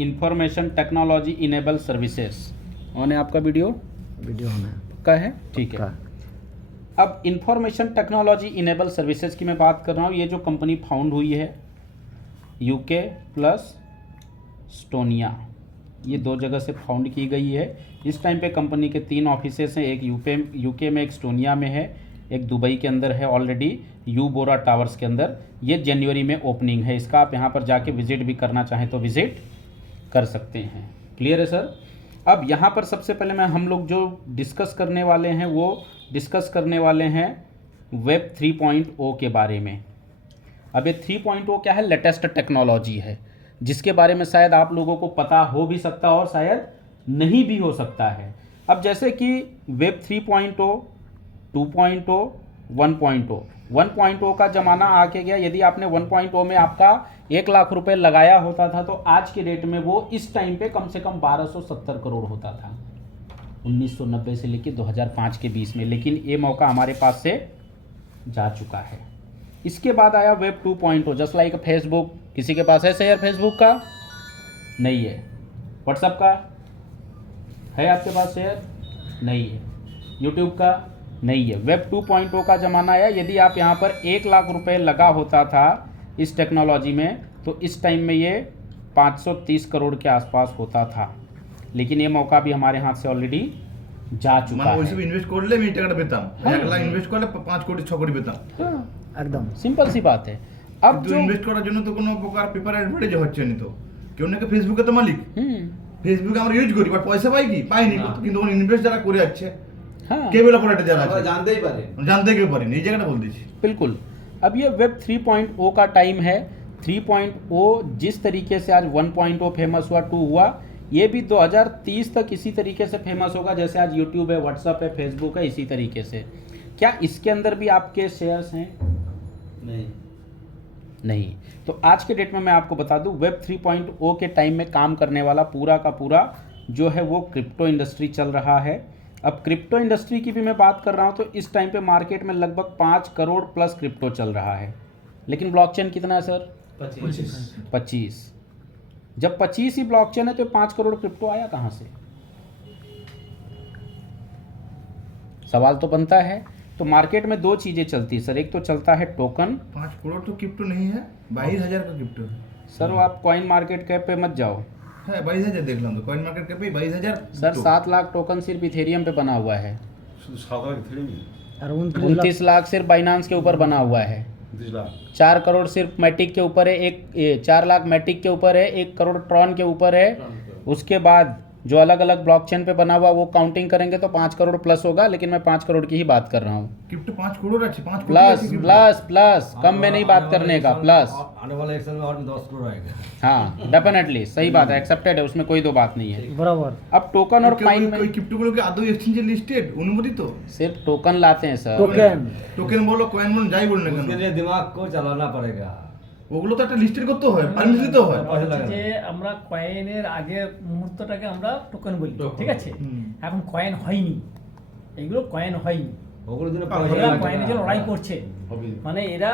Information technology enable services on है आपका video होना है। का है, ठीक है। अब इंफॉर्मेशन टेक्नोलॉजी इनेबल सर्विसेज की मैं बात कर रहा हूँ। ये जो कंपनी फाउंड हुई है यूके प्लस स्टोनिया, ये 2 जगह से फाउंड की गई है। इस टाइम पे कंपनी के 3 ऑफिसेस हैं, एक यूके में, एक स्टोनिया में है, एक दुबई के अंदर है ऑलरेडी यू बोरा टावर्स के अंदर। ये जनवरी में ओपनिंग है इसका। आप यहाँ पर जाके विजिट भी करना चाहें तो विजिट कर सकते हैं। क्लियर है सर। अब यहाँ पर सबसे पहले हम लोग जो डिस्कस करने वाले हैं वो डिस्कस करने वाले हैं वेब 3.0 के बारे में। अब ये 3.0 क्या है? लेटेस्ट टेक्नोलॉजी है जिसके बारे में शायद आप लोगों को पता हो भी सकता है और शायद नहीं भी हो सकता है। अब जैसे कि वेब 3.0, 2.0, 1.0। 1.0 का ज़माना आके गया। यदि आपने 1.0 में आपका 1 लाख रुपए लगाया होता था तो आज के डेट में वो इस टाइम पे कम से कम 1270 करोड़ होता था 1990 से लेकर 2005 के बीच में। लेकिन ये मौका हमारे पास से जा चुका है। इसके बाद आया वेब 2.0, जस्ट लाइक फेसबुक। किसी के पास है शेयर फेसबुक का? नहीं है। व्हाट्सएप का है आपके पास शेयर? नहीं है। यूट्यूब का? नहीं है। वेब 2.0 का ज़माना आया। यदि आप यहाँ पर 1 लाख रुपए लगा होता था इस टेक्नोलॉजी में तो इस टाइम में ये 530 करोड़ के आसपास होता था। लेकिन ये मौका भी हमारे हाथ से ऑलरेडी जा चुका है। इन्वेस्ट कर ले, मैं টাকাটা পেতাম। 1 লাখ ইনভেস্ট করলে 5 কোটি 6 কোটি পেতাম। একদম সিম্পল सी बात है। अब जो ইনভেস্ট করার জন্য তো কোনো প্রকার পেপার অ্যাডভার্টাইজ হচ্ছে না। তো কেউ নাকি ফেসবুকে তো মালিক, ফেসবুক আমরা ইউজ করি, বাট পয়সা পাই কি? পাইনি। কিন্তু ওখানে ইনভেস্ট যারা করে যাচ্ছে, हाँ, কেবল অপারেটর যারা আছে जानते কেউ পারেনি। এই জায়গাটা বলতেছি। बिल्कुल। अब ये वेब 3.0 का टाइम है। 3.0 जिस तरीके से आज 1.0 फेमस हुआ, 2 हुआ, ये भी 2030 तक इसी तरीके से फेमस होगा जैसे आज यूट्यूब है, व्हाट्सएप है, फेसबुक है, इसी तरीके से। क्या इसके अंदर भी आपके शेयर्स हैं? नहीं। तो आज के डेट में मैं आपको बता दूं वेब 3.0 के टाइम में काम करने वाला पूरा का पूरा जो है वो क्रिप्टो इंडस्ट्री चल रहा है। अब क्रिप्टो इंडस्ट्री की भी मैं बात कर रहा हूं तो इस टाइम पे मार्केट में लगभग 5 करोड़ प्लस क्रिप्टो चल रहा है। लेकिन ब्लॉकचेन कितना है सर? 25। जब 25 ही ब्लॉकचेन है तो 5 करोड़ क्रिप्टो आया कहां से? सवाल तो बनता है। तो मार्केट में 2 चीजें चलती है सर। एक तो चलता है टोकन। 5 करोड़ तो क्रिप्टो नहीं है, 22,000 का क्रिप्टो है। सर वो आप कॉइन मार्केट कैप पे मत जाओ। है 22,000 देख लो। तो कॉइन मार्केट कैप पे 22,000। सर 7 लाख टोकन सिर्फ इथेरियम पे बना हुआ है। और 29 लाख सिर्फ बाइनांस के ऊपर बना हुआ है। 4 करोड़ सिर्फ मैटिक के ऊपर है। 4 लाख मैटिक के ऊपर है। 1 करोड़ ट्रॉन के ऊपर है। उसके बाद जो अलग अलग ब्लॉकचेन पे बना हुआ वो काउंटिंग करेंगे तो 5 करोड़ प्लस होगा। लेकिन मैं 5 करोड़ की ही बात कर रहा हूँ। क्रिप्टो 5 करोड़ अच्छी, 5 करोड़ प्लस प्लस प्लस कम में नहीं बात करने का, प्लस। आने वाले एक्शन में और भी 10 करोड़ आएगा। हाँ डेफिनेटली सही बात है, एक्सेप्टेड है, उसमें कोई 2 बात नहीं है। बराबर। अब टोकन और कॉइन कोई में क्रिप्टोগুলো কি আদৌ এক্সচেঞ্জে লিস্টেড অনুমোদিত? सिर्फ टोकन लाते हैं सर। টোকেন বলো, কয়েন বলো, যাই বলো না उसके কেন, लिए दिमाग को चलाना पड़ेगा। ওগুলো তো একটা লিস্টেড করতে হয়, পারমিশন দিতে হয়। যে আমরা কয়েনের আগের মুহূর্তটাকে আমরা টোকেন বলি, ঠিক আছে? এখন কয়েন হয়নি, এগুলো কয়েন হয়নি, ওগুলোর জন্য এরা কয়েনের জন্য লড়াই করছে। মানে এরা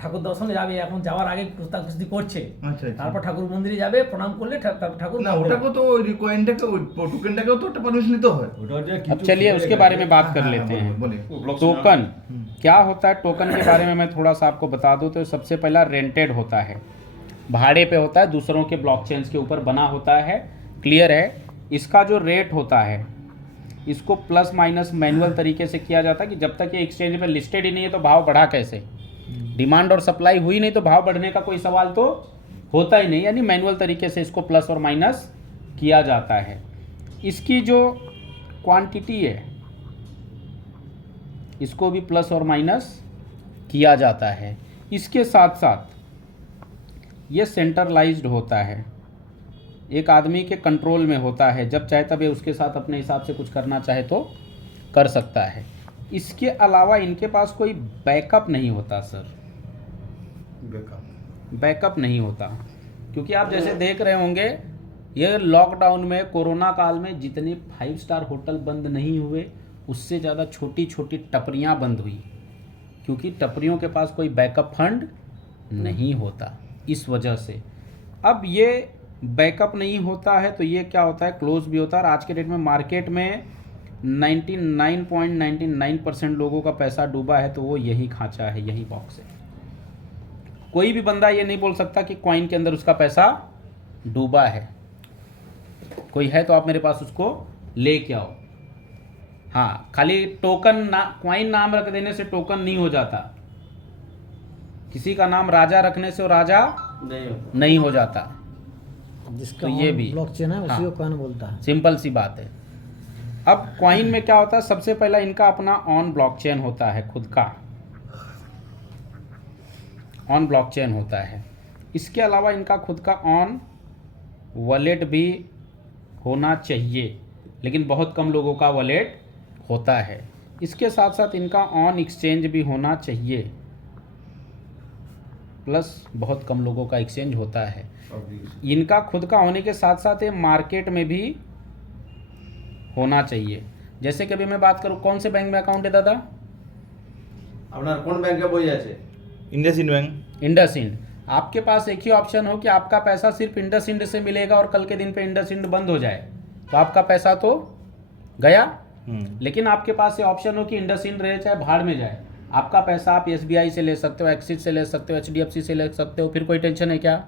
ঠাকুর দর্শনে যাবে, এখন যাওয়ার আগে কুস্তি করছে। আচ্ছা আচ্ছা। তারপর ঠাকুর মন্দিরে যাবে, প্রণাম করলে ঠাকুর না ওটাকে তো ওই কয়েনটাকে ওই টোকেনটাকেও তো একটা পারমিশন নিতে হয়। ওটা যে अब चलिए उसके बारे में बात कर लेते हैं। बोले टोकन क्या होता है? टोकन के बारे में मैं थोड़ा सा आपको बता दूं तो सबसे पहला रेंटेड होता है, भाड़े पे होता है, दूसरों के ब्लॉकचेन्स के ऊपर बना होता है। क्लियर है। इसका जो रेट होता है इसको प्लस माइनस मैनुअल तरीके से किया जाता है कि जब तक ये एक्सचेंज में लिस्टेड ही नहीं है तो भाव बढ़ा कैसे? डिमांड और सप्लाई हुई नहीं तो भाव बढ़ने का कोई सवाल तो होता ही नहीं। यानी मैनुअल तरीके से इसको प्लस और माइनस किया जाता है। इसकी जो क्वांटिटी है इसको भी प्लस और माइनस किया जाता है। इसके साथ साथ ये सेंट्रलाइज्ड होता है, एक आदमी के कंट्रोल में होता है। जब चाहे तब ये उसके साथ अपने हिसाब से कुछ करना चाहे तो कर सकता है। इसके अलावा इनके पास कोई बैकअप नहीं होता सर, बैकअप नहीं होता। क्योंकि आप जैसे देख रहे होंगे ये लॉकडाउन में, कोरोना काल में जितने 5 स्टार होटल बंद नहीं हुए उससे ज़्यादा छोटी छोटी टपरियां बंद हुई, क्योंकि टपरियों के पास कोई बैकअप फंड नहीं होता। इस वजह से अब ये बैकअप नहीं होता है तो ये क्या होता है, क्लोज भी होता है। और आज के डेट में मार्केट में 99.99% लोगों का पैसा डूबा है तो वो यही खांचा है, यही बॉक्स है। कोई भी बंदा ये नहीं बोल सकता कि कॉइन के अंदर उसका पैसा डूबा है। कोई है तो आप मेरे पास उसको लेके आओ। हाँ, खाली टोकन कॉइन नाम रख देने से टोकन नहीं हो जाता। किसी का नाम राजा रखने से वो राजा नहीं हो जाता। जिसका तो ये भी ब्लॉकचेन है उसी हाँ, को कॉइन बोलता है। सिंपल सी बात है। अब कॉइन में क्या होता है, सबसे पहला इनका अपना ऑन ब्लॉकचेन होता है, खुद का ऑन ब्लॉकचेन होता है। इसके अलावा इनका खुद का ऑन वॉलेट भी होना चाहिए, लेकिन बहुत कम लोगों का वॉलेट होता है। इसके साथ साथ इनका ऑन एक्सचेंज भी होना चाहिए, प्लस बहुत कम लोगों का एक्सचेंज होता है। इनका खुद का होने के साथ साथ ये मार्केट में भी होना चाहिए। जैसे कि अभी मैं बात करूँ, कौन से बैंक में अकाउंट है दादा? আপনার কোন ব্যাংকে বই আছে? इंडसइंड बैंक। इंडसइंड। आपके पास एक ही ऑप्शन हो कि आपका पैसा सिर्फ इंडसइंड से मिलेगा और कल के दिन पे इंडसइंड बंद हो जाए तो आपका पैसा तो गया। लेकिन आपके पास ये ऑप्शन हो कि इंडसइंड रहे चाहे भाड़ में जाए, आपका पैसा आप SBI से ले सकते हो, एक्सिस से ले सकते हो, HDFC से ले सकते हो, फिर कोई टेंशन है क्या?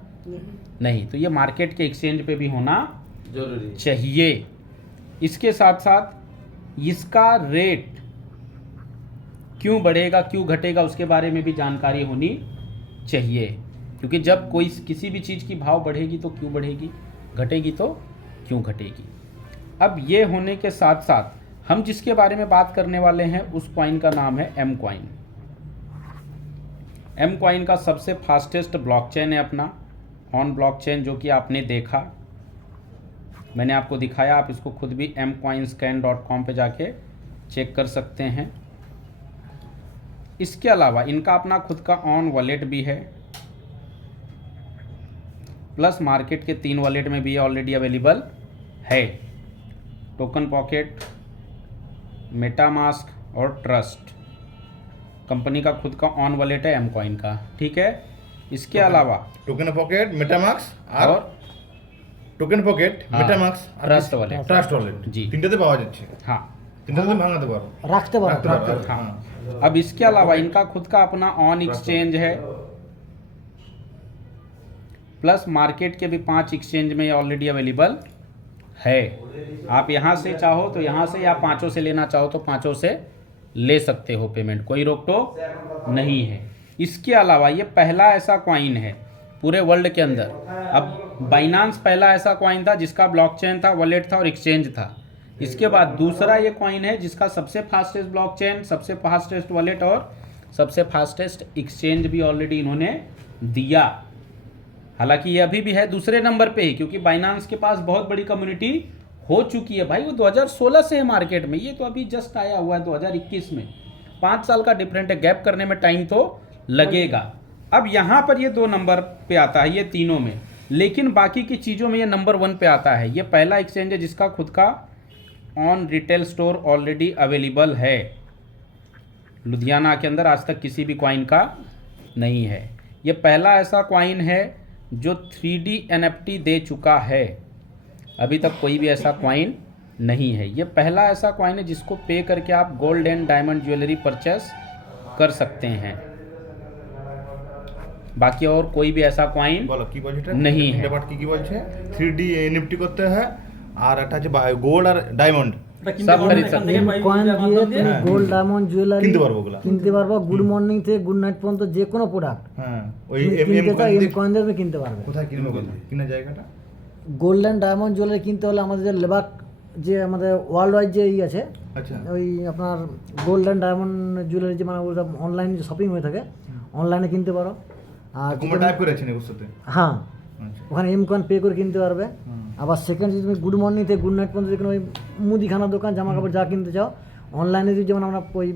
नहीं। तो ये मार्केट के एक्सचेंज पे भी होना জরুরি। चाहिए। इसके साथ साथ इसका रेट क्यों बढ़ेगा क्यों घटेगा उसके बारे में भी जानकारी होनी चाहिए, क्योंकि जब कोई किसी भी चीज़ की भाव बढ़ेगी तो क्यों बढ़ेगी, घटेगी तो क्यों घटेगी। अब ये होने के साथ साथ हम जिसके बारे में बात करने वाले हैं उस कॉइन का नाम है एम कॉइन। एम कॉइन का सबसे फास्टेस्ट ब्लॉकचेन है अपना ऑन ब्लॉकचेन, जो कि आपने देखा, मैंने आपको दिखाया। आप इसको खुद भी mcoinscan.com पे जाके चेक कर सकते हैं। इसके अलावा इनका अपना खुद का ऑन वॉलेट भी है, प्लस मार्केट के 3 वॉलेट में भी ऑलरेडी अवेलेबल है, टोकन पॉकेट, मेटामास्क और ट्रस्ट। कंपनी का खुद का ऑन वॉलेट है एम कॉइन का, ठीक है। इसके अलावा टोकन पॉकेट, मेटामास्क और টোকেন পকেট, हाँ, মেটামাক্স আর ट्रस्ट वॉलेट। ট্রাস্ট ওয়ালেট जी। তিনটাতে পাওয়া যাচ্ছে। हाँ তিনটাতে ভাঙাতে পারো, রাখতে পারো। রাখতে পারো। हाँ। अब इसके अलावा इनका खुद का अपना ऑन एक्सचेंज है, प्लस मार्केट के भी 5 एक्सचेंज में ऑलरेडी अवेलेबल है। आप यहाँ से चाहो तो यहाँ से, या 5 से लेना चाहो तो 5 से ले सकते हो पेमेंट, कोई रोक टोक नहीं है। इसके अलावा ये पहला ऐसा कॉइन है पूरे वर्ल्ड के अंदर। अब बाइनांस पहला ऐसा कॉइन था जिसका ब्लॉकचेन था, वॉलेट था और एक्सचेंज था। इसके बाद दूसरा ये कॉइन है जिसका सबसे फास्टेस्ट ब्लॉकचेन, सबसे फास्टेस्ट वॉलेट और सबसे फास्टेस्ट एक्सचेंज भी ऑलरेडी इन्होंने दिया। हालांकि ये अभी भी है दूसरे नंबर पे ही, क्योंकि बाइनांस के पास बहुत बड़ी कम्युनिटी हो चुकी है भाई। वो 2016 से है मार्केट में, ये तो अभी जस्ट आया हुआ है 2021 में। 5 साल का डिफरेंट है, गैप करने में टाइम तो लगेगा। अब यहाँ पर ये 2 नंबर पे आता है, ये तीनों में, लेकिन बाकी की चीज़ों में ये नंबर 1 पे आता है। ये पहला एक्सचेंज है जिसका खुद का on retail store already available है। लुधियाना के अंदर आज तक किसी भी कॉइन का नहीं है। ये पहला ऐसा कॉइन है जो 3D NFT दे चुका है, अभी तक कोई भी ऐसा कॉइन नहीं है। ये पहला ऐसा कॉइन है जिसको पे करके आप gold and diamond jewellery purchase कर सकते हैं। बाकी और कोई भी ऐसा कॉइन বলো কি বলছে এটা? नहीं है। এটা পার্ট কি বলছে? 3D NFT করতে হয় আর একটা আছে গোল্ড আর ডায়মন্ড सब खरीद सकते हैं। কয়েন দিয়ে তুমি গোল্ড ডায়মন্ড জুয়েলারি কিনতে পারবো ওগুলা। কিনতে পারবো। গুড মর্নিং থেকে গুড নাইট পর্যন্ত যে কোনো প্রোডাক্ট হ্যাঁ, ওই কিনতে চাও কয়েন এম কয়েন দিয়ে তুমি কিনতে পারবে। কোথায় কিনবে বলতে? কিনা জায়গাটা? গোল্ড অ্যান্ড ডায়মন্ড জুয়েলারি কিনতে হলে আমাদের যে লেবাক যে আমাদের ওয়ার্ল্ড ওয়াইড যে আছে আচ্ছা, ওই আপনার গোল্ড অ্যান্ড ডায়মন্ড জুয়েলারি যে মানে ওটা অনলাইন যে শপিং হয়ে থাকে অনলাইনে কিনতে পারো। আর কোমা টাইপ করেছেন এগুলোতে? হ্যাঁ, আচ্ছা, ওখানে এম কয়েন পে করে কিনতে পারবে। আবার সেকেন্ড যদি তুমি গুড মর্নিং থেকে গুড নাইট পর্যন্ত যেখানে ওই মুদিখানা দোকান জামা কাপড় যা কিনতে চাও অনলাইনে যদি, যেমন আমরা ওই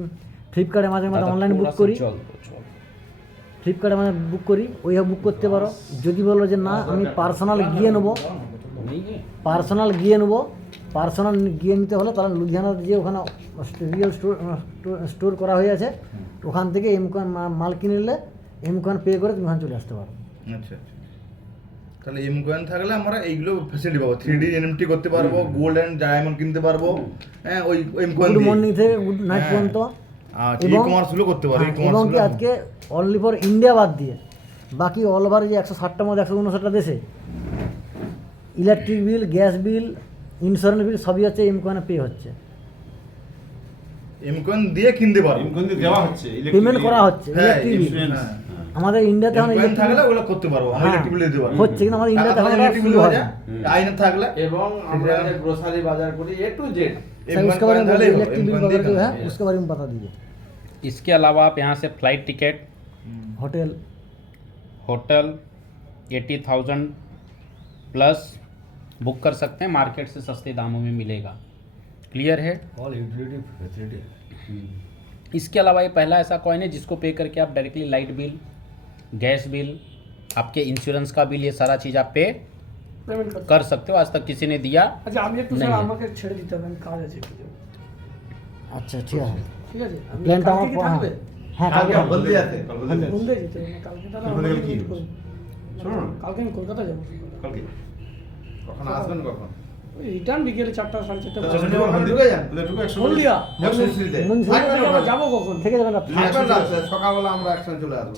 ফ্লিপকার্টে মাঝে মাঝে অনলাইনে বুক করি, ফ্লিপকার্টে মানে বুক করি, ওইভাবে বুক করতে পারো। যদি বলো যে না আমি পার্সোনাল গিয়ে নেবো, পার্সোনাল গিয়ে নিতে হলে তাহলে লুধিয়ানার যে ওখানে রিয়েল স্টোর করা হয়ে আছে ওখান থেকে এম কয়েন মাল কিনে নিলে এম কয়েন পে করে তুমি ওখানে চলে আসতে পারো। আচ্ছা, আচ্ছা। তাহলে এম কয়েন থাকলে আমরা এইগুলো ফ্যাসিলিটি পাবো, 3D এনএফটি করতে পারবো, গোল্ড অ্যান্ড ডায়মন্ড কিনতে পারবো, হ্যাঁ ওই এম কয়েন গুড মর্নিং থেকে গুড নাইট পর্যন্ত। আচ্ছা, ই এবং- কমার্স গুলো করতে পারবো, ই হ্যাঁ, কমার্স এবং কি গুলো আজকে অনলি ফর ইন্ডিয়া বাদ দিয়ে বাকি অল ওভার যে 160টার মধ্যে 159টা দেশে electric bill, gas bill, insurance bill সবই হচ্ছে এম কয়েনে পে হচ্ছে, এম কয়েন দিয়ে কিনতে পারবো। ইনকন্দি দেওয়া হচ্ছে পেমেন্ট করা হচ্ছে হ্যাঁ, ইলেকট্রিক বিল। insurance। হ্যাঁ। আমাদের ইন্ডিয়াতে এম এখন কয়েন electric থাকলে bill- ওগুলো করতে পারবো, আমরা হ্যাঁ, ইলেকট্রিক বিল দিতে পারবো। হচ্ছে কিন্তু আমাদের ইন্ডিয়াতে এখন ইলেকট্রিক বিল শুরু হয়ে হয় যায়, না। আইন থাকলে এবং আমরা যে গ্রোসারি বাজার করি A to Z। এম सर, कॉइन उसके बारे में थाकलेই হলো, इलेक्ट्रिक एम बिल कॉइन वगैरह जो দিয়ে है কাজ। उसके बारे में बता दीजिए। इसके अलावा आप यहाँ से flight ticket, hotel, hotel 80,000 plus book कर सकते हैं, मार्केट से सस्ते दामों में मिलेगा। क्लियर है? All utility facility. इसके अलावा ये पहला ऐसा कॉइन है जिसको पे करके आप directly light bill, gas bill, आपके इंश्योरेंस का बिल, ये सारा चीज़ आप पे পেমেন্ট করতে कर सकते हो। आज तक किसी ने दिया আচ্ছা আমি একটু नहीं স্যার है। আমাকে ছেড়ে দিতে হবে, আমি কাজ আছে একটু যাবো। अच्छा ठीक है। ঠিক আছে আমি प्लान কালকে কি हाँ থাকবে? हाँ কালকে कल বলতে যেতে বলতে যেতে হবে না, কালকে তাহলে বলতে আমাকে গেলে কি একটু হবে? করুন। শোনো না। কালকে আমি কলকাতা যাবো, কালকে কখন আসবেন কখন? ওই রিটার্ন বিকেলে 4টা 4:30 আচ্ছা, ওখানে ঢুকে যান। ওদেরটুকু একসঙ্গে হলদিয়া একশো সিঁড়িতে। मुंशी আমরা যাবো কখন? থেকে যাবেন আপনি। থাকবেন না, সকালবেলা আমরা একসঙ্গে চলে আসবো।